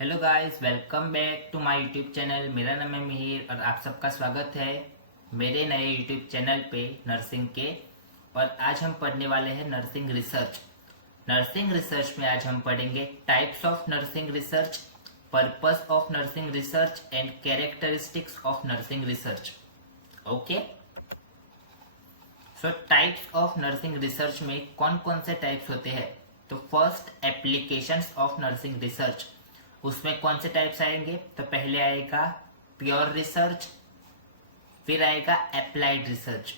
Hello guys, welcome back to my YouTube channel. मेरा नाम है मिहिर और आप सबका स्वागत है मेरे नए यूट्यूब चैनल पे नर्सिंग के। और आज हम पढ़ने वाले हैं नर्सिंग रिसर्च। नर्सिंग रिसर्च में आज हम पढ़ेंगे types of nursing research, purpose of nursing research and characteristics of nursing research. Okay, so types of nursing research में कौन कौन से टाइप्स होते हैं? तो first, applications of nursing research. उसमें कौन से टाइप्स आएंगे? तो पहले आएगा प्योर रिसर्च, फिर आएगा अप्लाइड रिसर्च।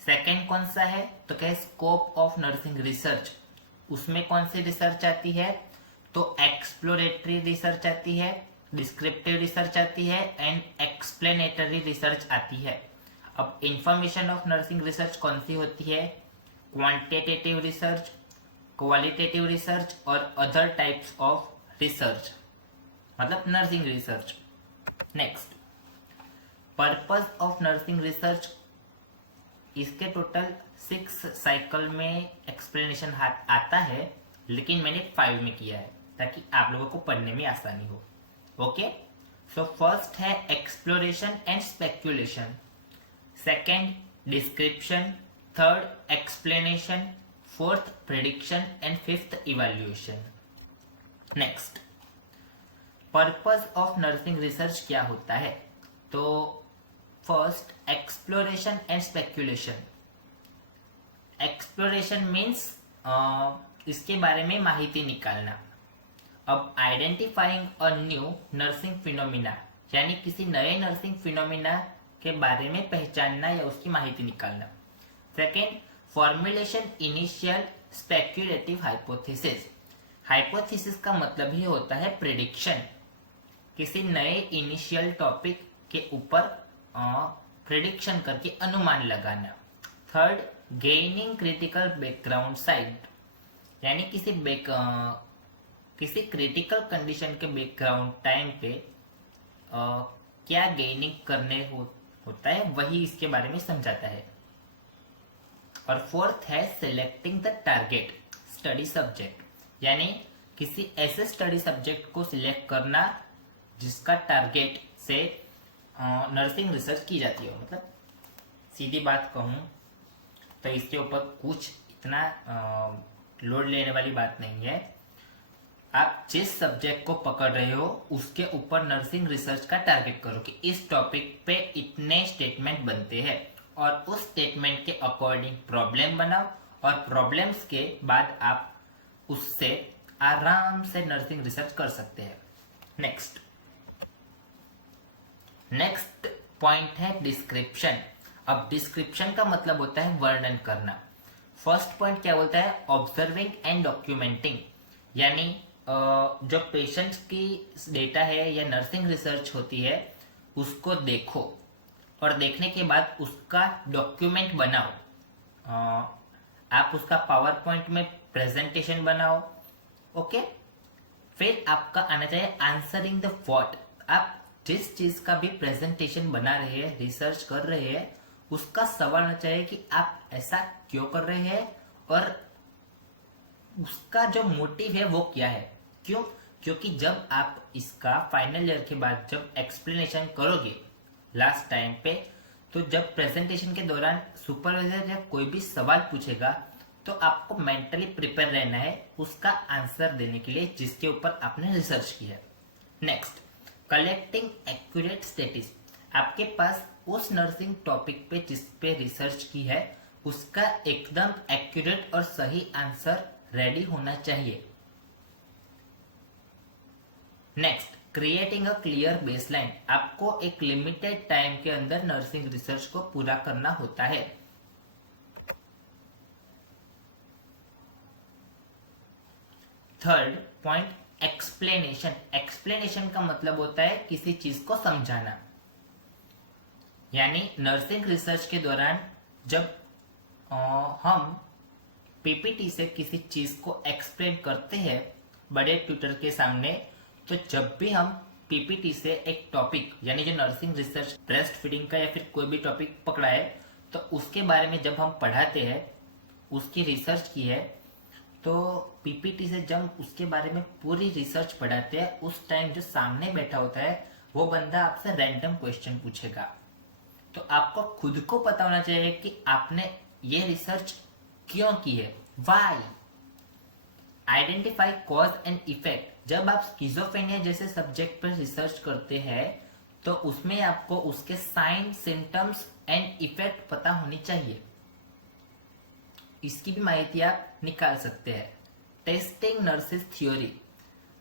सेकंड कौन सा है? तो क्या स्कोप ऑफ नर्सिंग रिसर्च। उसमें कौन सी रिसर्च आती है? तो एक्सप्लोरेटरी रिसर्च आती है, डिस्क्रिप्टिव रिसर्च आती है एंड एक्सप्लेनेटरी रिसर्च आती है। अब इंफॉर्मेशन ऑफ नर्सिंग रिसर्च कौन सी होती है? क्वांटिटेटिव रिसर्च, क्वालिटेटिव रिसर्च और अदर टाइप्स ऑफ रिसर्च, मतलब nursing research. Next, purpose of nursing research. इसके टोटल 6 साइकिल में एक्सप्लेनेशन आता है, लेकिन मैंने 5 में किया है ताकि आप लोगों को पढ़ने में आसानी हो। ओके, सो फर्स्ट है exploration and speculation, second description, third explanation, fourth prediction and fifth evaluation. Next, purpose of nursing research क्या होता है? तो first, exploration and speculation. Exploration means इसके बारे में माहिती निकालना। अब identifying a new nursing phenomena, यानी किसी नए नर्सिंग फिनोमिना के बारे में पहचानना या उसकी माहिती निकालना। Second, formulation initial speculative hypothesis. Hypothesis का मतलब ही होता है प्रेडिक्शन, किसी नए इनिशियल टॉपिक के ऊपर प्रेडिक्शन करके अनुमान लगाना। Third, gaining critical background site, यानी किसी क्रिटिकल कंडीशन के बैकग्राउंड टाइम पे क्या गेनिंग करने होता है, वही इसके बारे में समझाता है। और फोर्थ है selecting the target study subject, यानी किसी ऐसे स्टडी सब्जेक्ट को सिलेक्ट करना जिसका टारगेट से नर्सिंग रिसर्च की जाती हो। मतलब सीधी बात कहूँ तो इसके ऊपर कुछ इतना लोड लेने वाली बात नहीं है। आप जिस सब्जेक्ट को पकड़ रहे हो उसके ऊपर नर्सिंग रिसर्च का टारगेट करो कि इस टॉपिक पे इतने स्टेटमेंट बनते हैं, और उस स्टेटमेंट के अकॉर्डिंग प्रॉब्लम बनाओ, और प्रॉब्लम्स के बाद आप उससे आराम से नर्सिंग रिसर्च कर सकते हैं। नेक्स्ट पॉइंट है डिस्क्रिप्शन। अब डिस्क्रिप्शन का मतलब होता है वर्णन करना। फर्स्ट पॉइंट क्या बोलता है? ऑब्जर्विंग एंड डॉक्यूमेंटिंग, यानी जो पेशेंट्स की डेटा है या नर्सिंग रिसर्च होती है उसको देखो, और देखने के बाद उसका डॉक्यूमेंट बनाओ। आप उसका पावर पॉइंट में प्रेजेंटेशन बनाओ। ओके, फिर आपका आना चाहिए आंसरिंग द व्हाट। आप जिस चीज का भी प्रेजेंटेशन बना रहे हैं, रिसर्च कर रहे हैं, उसका सवाल होना चाहिए कि आप ऐसा क्यों कर रहे हैं और उसका जो मोटिव है वो क्या है। क्यों? क्योंकि जब आप इसका फाइनल ईयर के बाद जब एक्सप्लेनेशन करोगे लास्ट टाइम पे, तो जब प्रेजेंटेशन के दौरान सुपरवाइजर या कोई भी सवाल पूछेगा तो आपको मेंटली प्रिपेयर रहना है उसका आंसर देने के लिए जिसके ऊपर आपने रिसर्च किया है। Next, collecting accurate stasis. आपके पास उस नर्सिंग टॉपिक पे जिस पे रिसर्च की है उसका एकदम एक्यूरेट और सही आंसर रेडी होना चाहिए। Next, creating a clear baseline. आपको एक लिमिटेड टाइम के अंदर नर्सिंग रिसर्च को पूरा करना होता है। Third point, explanation. एक्सप्लेनेशन का मतलब होता है किसी चीज को समझाना, यानी नर्सिंग रिसर्च के दौरान जब हम पीपीटी से किसी चीज को एक्सप्लेन करते हैं बड़े ट्यूटर के सामने, तो जब भी हम पीपीटी से एक टॉपिक, यानी जो नर्सिंग रिसर्च ब्रेस्ट फीडिंग का या फिर कोई भी टॉपिक पकड़ा है, तो उसके बारे में जब हम पढ़ाते हैं, उसकी रिसर्च की है, तो पीपीटी से जब उसके बारे में पूरी रिसर्च पढ़ाते हैं, उस टाइम जो सामने बैठा होता है वो बंदा आपसे रैंडम क्वेश्चन पूछेगा। तो आपको खुद को पता होना चाहिए कि आपने ये रिसर्च क्यों की है, why. Identify cause and effect. जब आप स्किज़ोफ्रेनिया जैसे सब्जेक्ट पर रिसर्च करते हैं तो उसमें आपको उसके साइन, सिम्टम्स एंड इफेक्ट पता होनी चाहिए। इसकी भी माहिती आप निकाल सकते हैं। Testing nurses theory.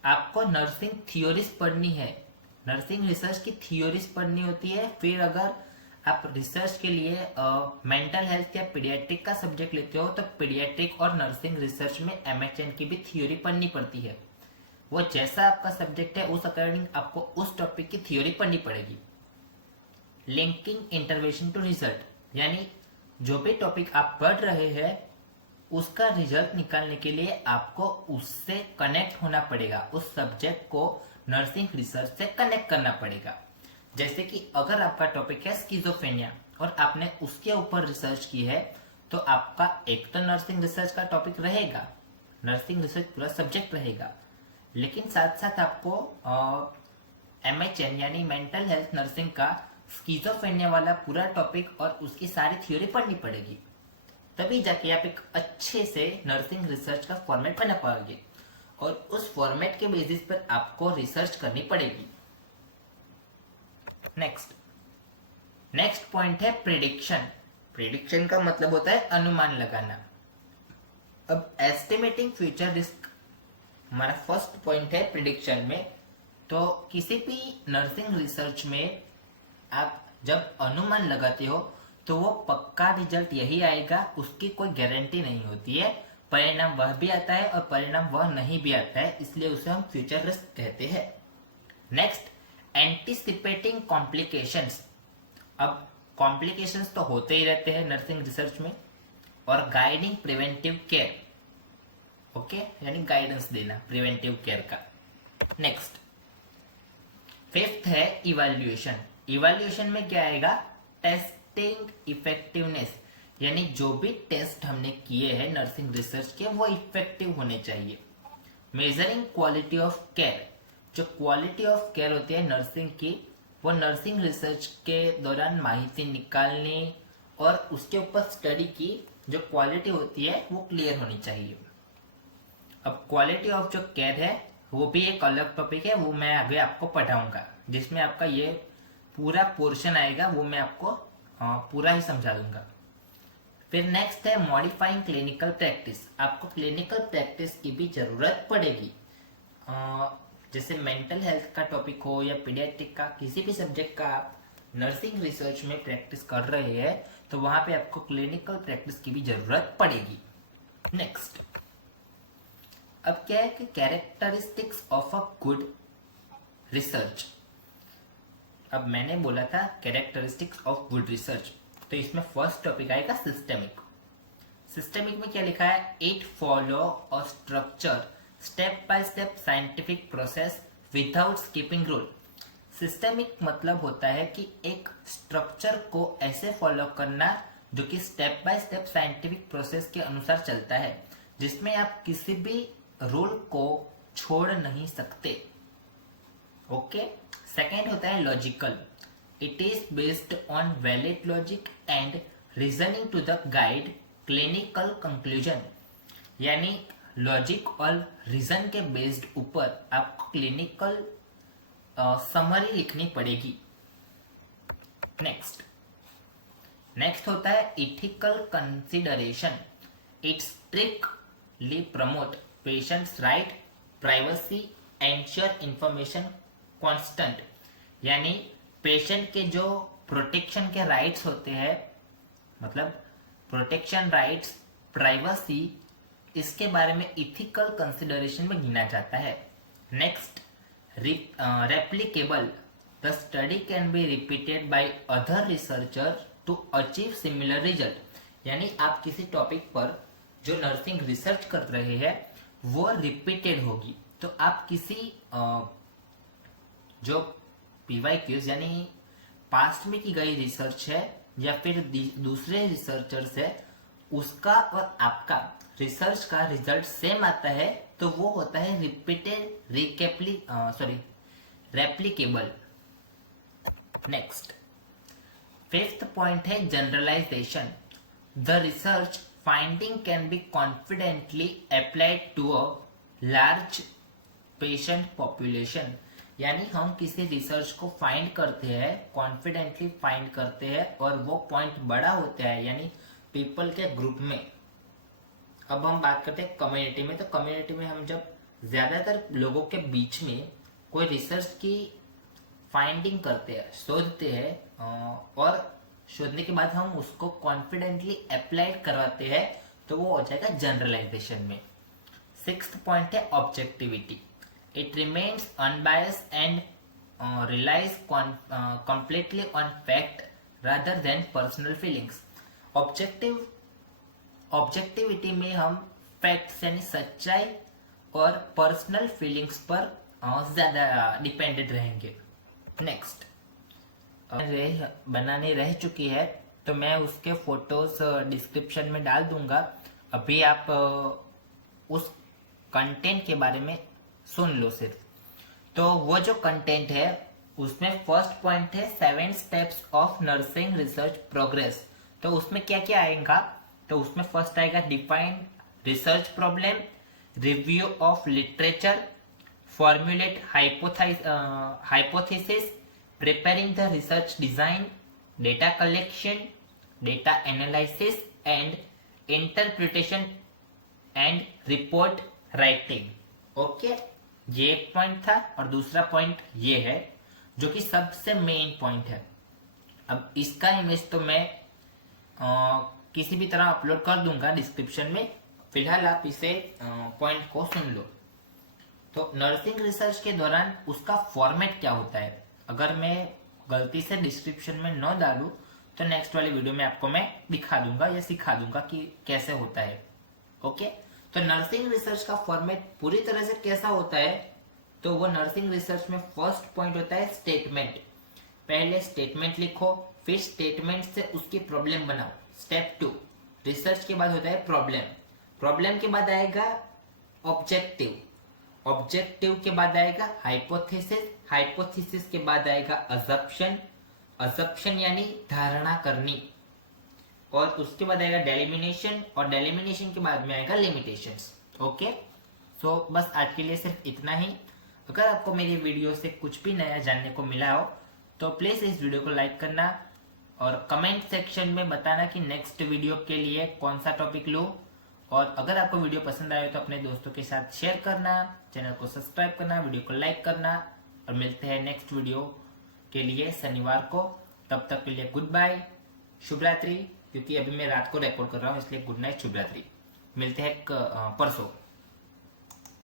आपको नर्सिंग थ्योरीज पढ़नी है, नर्सिंग रिसर्च की थ्योरीज पढ़नी होती है। फिर अगर आप रिसर्च के लिए मेंटल हेल्थ या पीडियाट्रिक का सब्जेक्ट लेते हो तो पीडियाट्रिक और नर्सिंग रिसर्च में एमएचएन की भी थ्योरी पढ़नी पड़ती है। वो जैसा आपका सब्जेक्ट है उस अकॉर्डिंग आपको उस टॉपिक की थ्योरी पढ़नी पड़ेगी। लिंकिंग इंटरवेंशन टू रिजल्ट, यानी जो भी टॉपिक आप पढ़ रहे हैं उसका रिजल्ट निकालने के लिए आपको उससे कनेक्ट होना पड़ेगा, उस सब्जेक्ट को नर्सिंग रिसर्च से कनेक्ट करना पड़ेगा। जैसे कि अगर आपका टॉपिक है स्किज़ोफ्रेनिया और आपने उसके ऊपर रिसर्च की है तो आपका एक तो नर्सिंग रिसर्च का टॉपिक रहेगा, नर्सिंग रिसर्च पूरा सब्जेक्ट रहेगा, लेकिन साथ साथ आपको एमएचएन यानी मेंटल हेल्थ नर्सिंग का स्किज़ोफ्रेनिया वाला पूरा टॉपिक और उसकी सारी थ्योरी पढ़नी पड़ेगी। तभी जाके आप एक अच्छे से नर्सिंग रिसर्च का फॉर्मेट बना पाओगे और उस फॉर्मेट के बेसिस पर आपको रिसर्च करनी पड़ेगी। नेक्स्ट पॉइंट है प्रिडिक्शन। प्रिडिक्शन का मतलब होता है अनुमान लगाना। अब एस्टिमेटिंग फ्यूचर रिस्क हमारा फर्स्ट पॉइंट है प्रिडिक्शन में। तो किसी भी नर्सिंग रिसर्च में आप जब अनुमान लगाते हो तो वो पक्का रिजल्ट यही आएगा, उसकी कोई गारंटी नहीं होती है। परिणाम वह भी आता है और परिणाम वह नहीं भी आता है, इसलिए उसे हम फ्यूचर रिस्क कहते हैं। Next, एंटीसिपेटिंग complications. अब कॉम्प्लिकेशंस तो होते ही रहते हैं नर्सिंग रिसर्च में। और गाइडिंग प्रिवेंटिव केयर, ओके, यानी गाइडेंस देना प्रिवेंटिव केयर का। नेक्स्ट, फिफ्थ है इवैल्यूएशन। इवैल्यूएशन में क्या आएगा, टेस्टिंग इफेक्टिवनेस, यानी जो भी टेस्ट हमने किए हैं नर्सिंग रिसर्च के वो इफेक्टिव होने चाहिए। मेजरिंग क्वालिटी ऑफ केयर, जो क्वालिटी ऑफ केयर होती है नर्सिंग की, वो नर्सिंग रिसर्च के दौरान माहिती निकालने और उसके ऊपर स्टडी की जो क्वालिटी होती है वो क्लियर होनी चाहिए। अब क्वालिटी ऑफ जो केयर है वो भी एक अलग टॉपिक है, वो मैं आगे आपको पढ़ाऊंगा, जिसमें आपका ये पूरा पोर्शन आएगा, वो मैं आपको पूरा ही समझा दूंगा। फिर नेक्स्ट है मॉडिफाइंग क्लिनिकल प्रैक्टिस। आपको क्लिनिकल प्रैक्टिस की भी जरूरत पड़ेगी। जैसे मेंटल हेल्थ का टॉपिक हो या पीडियाट्रिक का, किसी भी सब्जेक्ट का आप नर्सिंग रिसर्च में प्रैक्टिस कर रहे हैं तो वहां पे आपको क्लिनिकल प्रैक्टिस की भी जरूरत पड़ेगी। नेक्स्ट, अब क्या है कि characteristics of a good research. अब मैंने बोला था कैरेक्टरिस्टिक्स ऑफ गुड रिसर्च, तो इसमें फर्स्ट टॉपिक आएगा सिस्टेमिक। सिस्टेमिक में क्या लिखा है, it follow a structure step by step scientific process without skipping rule. Systemic मतलब होता है कि एक स्ट्रक्चर को ऐसे फॉलो करना जो कि step by step scientific process के अनुसार चलता है, जिसमें आप किसी भी रूल को छोड़ नहीं सकते। ओके। सेकेंड होता है logical. It is based on valid logic and reasoning to the guide clinical conclusion, यानी लॉजिक और रीजन के बेस्ड ऊपर आपको क्लिनिकल समरी लिखनी पड़ेगी। नेक्स्ट होता है ethical consideration. It strictly promote patients right, privacy, ensure information constant, यानी पेशेंट के जो प्रोटेक्शन के राइट्स होते हैं, मतलब प्रोटेक्शन राइट्स, प्राइवेसी, इसके बारे में इथिकल कंसिडरेशन में गिना जाता है। Next, replicable. The study can be repeated by other researcher to achieve similar result, यानी आप किसी टॉपिक पर जो नर्सिंग रिसर्च कर रहे हैं वो रिपीटेड होगी, तो आप किसी जो PYQs यानी पास्ट में की गई रिसर्च है या फिर दूसरे रिसर्चर से, उसका और आपका रिसर्च का रिजल्ट सेम आता है तो वो होता है रेप्लिकेबल। नेक्स्ट, फिफ्थ पॉइंट है generalization. The research finding can be confidently applied to a large patient population. यानी हम किसी रिसर्च को फाइंड करते हैं, कॉन्फिडेंटली फाइंड करते हैं और वो पॉइंट बड़ा होता है यानी पीपल के ग्रुप में। अब हम बात करते हैं कम्युनिटी में, तो कम्युनिटी में हम जब ज्यादातर लोगों के बीच में कोई रिसर्च की फाइंडिंग करते हैं, शोधते हैं और शोधने के बाद हम उसको कॉन्फिडेंटली अप्लाइड करवाते हैं तो वो हो जाएगा जनरलाइजेशन में। सिक्स्थ पॉइंट है objectivity. It remains unbiased and relies completely on fact rather than personal feelings। Objectivity में हम फैक्ट्स यानी सच्चाई और पर्सनल फीलिंग्स पर ज्यादा डिपेंडेंट रहेंगे। नेक्स्ट, बनाने रह चुकी है तो मैं उसके फोटोज डिस्क्रिप्शन में डाल दूंगा। अभी आप उस कंटेंट के बारे में सुन लो सिर्फ। तो वो जो कंटेंट है उसमें फर्स्ट पॉइंट है 7 steps of nursing research progress. तो उसमें क्या क्या आएगा, तो उसमें फर्स्ट आएगा define research problem, review of literature, formulate hypothesis, preparing the research design, data collection, data analysis and interpretation and report writing. Okay, ये एक पॉइंट था और दूसरा पॉइंट ये है जो कि सबसे मेन पॉइंट है। अब इसका इमेज तो मैं किसी भी तरह अपलोड कर दूंगा डिस्क्रिप्शन में, फिलहाल आप इसे पॉइंट को सुन लो। तो नर्सिंग रिसर्च के दौरान उसका फॉर्मेट क्या होता है, अगर मैं गलती से डिस्क्रिप्शन में न डालूं तो नेक्स्ट वाली वीडियो में आपको मैं दिखा दूंगा या सिखा दूंगा कि कैसे होता है। ओके, तो नर्सिंग रिसर्च का फॉर्मेट पूरी तरह से कैसा होता है, तो वो नर्सिंग रिसर्च में फर्स्ट पॉइंट होता है स्टेटमेंट। पहले स्टेटमेंट लिखो, फिर स्टेटमेंट से उसकी प्रॉब्लम बनाओ। स्टेप 2, रिसर्च के बाद होता है प्रॉब्लम। प्रॉब्लम के बाद आएगा ऑब्जेक्टिव, ऑब्जेक्टिव के बाद आएगा हाइपोथेसिस, हाइपोथेसिस के बाद आएगा अजप्शन, अजप्शन यानी धारणा करनी, और उसके बाद आएगा डेलिमिनेशन, और डेलिमिनेशन के बाद में आएगा लिमिटेशंस। ओके, सो बस आज के लिए सिर्फ इतना ही। अगर आपको मेरी वीडियो से कुछ भी नया जानने को मिला हो तो प्लीज इस वीडियो को लाइक करना और कमेंट सेक्शन में बताना कि नेक्स्ट वीडियो के लिए कौन सा टॉपिक लूं। और अगर आपको वीडियो पसंद आए तो अपने दोस्तों के साथ शेयर करना, चैनल को सब्सक्राइब करना, वीडियो को लाइक करना, और मिलते हैं नेक्स्ट वीडियो के लिए शनिवार को। तब तक के लिए गुड बाय, शुभ रात्रि, क्योंकि अभी मैं रात को रिकॉर्ड कर रहा हूँ इसलिए गुड नाइट, शुभ रात्रि। मिलते हैं परसों।